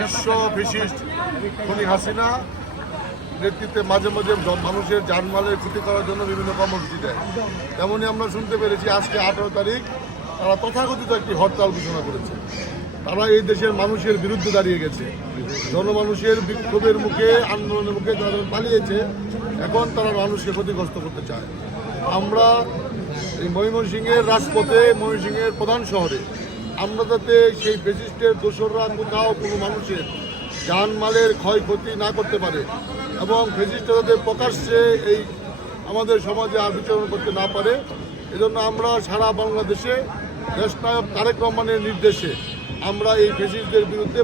শীর্ষ ফ্যাসিস্ট খুনি হাসিনা নেতৃত্বে মাঝে মাঝে মানুষের জানমালের ক্ষতি করার জন্য বিভিন্ন কর্মসূচি দেয়। তেমনই আমরা শুনতে পেরেছি আজকে 18 তারিখ তারা তথাকথিত একটি হরতাল ঘোষণা করেছে। তারা এই দেশের মানুষের বিরুদ্ধে দাঁড়িয়ে গেছে। জনমানুষের বিক্ষোভের মুখে, আন্দোলনের মুখে যারা পালিয়েছে, এখন তারা মানুষকে ক্ষতিগ্রস্ত করতে চায়। আমরা এই ময়মনসিংহের রাজপথে, ময়মনসিংহের প্রধান শহরে আমরা যাতে সেই ফ্যাসিস্টের দোসররা কোথাও কোনো মানুষের জানমালের ক্ষয়ক্ষতি না করতে পারে এবং ফ্যাসিস্টরা যাতে প্রকাশ্যে এই আমাদের সমাজে আর বিচরণ করতে না পারে, এজন্য আমরা সারা বাংলাদেশে দেশনায়ক তারেক রহমানের নির্দেশে আমরা এই ফ্যাসিস্টদের বিরুদ্ধে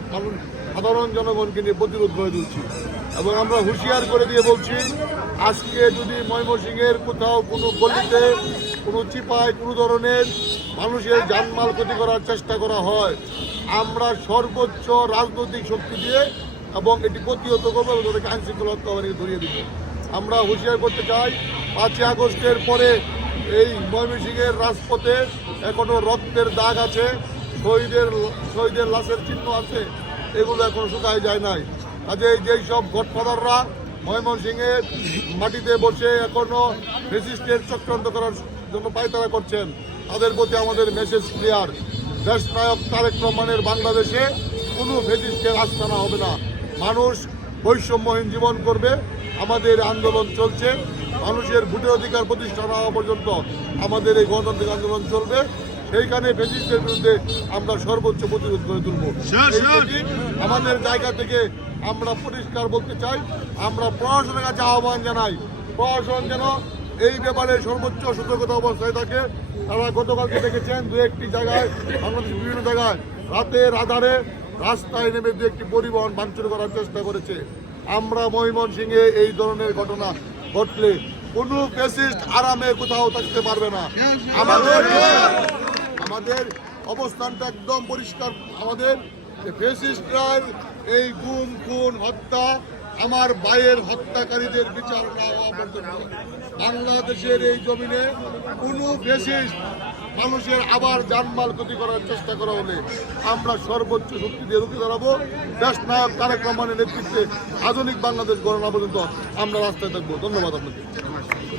সাধারণ জনগণকে নিয়ে প্রতিরোধ গড়ে তুলছি এবং আমরা হুঁশিয়ার করে দিয়ে বলছি, আজকে যদি ময়মনসিংহের কোথাও কোনো গলিতে, কোনো চিপায় কোনো ধরনের মানুষের জানমাল ক্ষতি করার চেষ্টা করা হয়, আমরা সর্বোচ্চ রাজনৈতিক শক্তি দিয়ে এবং এটি প্রতিহত করবো এবং ওদেরকে আইনশৃঙ্খলা ধরিয়ে দিব। আমরা হুঁশিয়ার করতে চাই, 5ই আগস্টের পরে এই ময়মনসিংহের রাজপথে এখনও রক্তের দাগ আছে, শহীদের লাশের চিহ্ন আছে, এগুলো এখনো শুকায় যায় নাই। কাজে যেই সব গডফাদাররা ময়মনসিংহের মাটিতে বসে এখনো ফ্যাসিস্টের চক্রান্ত করার জন্য পায়তারা করছেন, তাদের প্রতি আমাদের মেসেজ ক্লিয়ার। দেশনায়ক তারেক রহমানের বাংলাদেশে কোনো ফ্যাসিস্টের আস্থানা হবে না। মানুষ বৈষম্যহীন জীবন করবে। আমাদের আন্দোলন চলছে, মানুষের ভোটের অধিকার প্রতিষ্ঠা না হওয়া পর্যন্ত আমাদের এই গণতান্ত্রিক আন্দোলন চলবে। সেইখানে ফ্যাসিস্টের বিরুদ্ধে আমরা সর্বোচ্চ প্রতিরোধ করে তুলব। আমাদের জায়গা থেকে আমরা পরিষ্কার বলতে চাই, আমরা প্রশাসনের কাছে আহ্বান জানাই, প্রশাসন যেন এই ব্যাপারে সর্বোচ্চ সতর্কতা অবস্থায় থাকে। তারা গতকালকে দেখেছেন 2-1টি জায়গায়, বাংলাদেশের বিভিন্ন জায়গায় রাতের আধারে রাস্তায় নেমে 2-1টি পরিবহন ভাঙচুর করার চেষ্টা করেছে। আমরা ময়মনসিংহে এই ধরনের ঘটনা ঘটলে কোনো ফ্যাসিস্ট আরামে কোথাও থাকতে পারবে না। আমাদের অবস্থানটা একদম পরিষ্কার। আমাদের ফ্যাসিস্টরার এই গুম, খুন, হত্যা, আমার ভাইয়ের হত্যাকারীদের বিচার না হওয়া পর্যন্ত বাংলাদেশের এই জমিনে কোনো ফ্যাসিস্ট মানুষের আবার জানমাল ক্ষতি করার চেষ্টা করা হলে আমরা সর্বোচ্চ শক্তি দিয়ে রুখে দাঁড়াবো। দেশনায়ক তারেক রহমানের নেতৃত্বে আধুনিক বাংলাদেশ গড়ানো পর্যন্ত আমরা রাস্তায় থাকবো। ধন্যবাদ আপনাকে।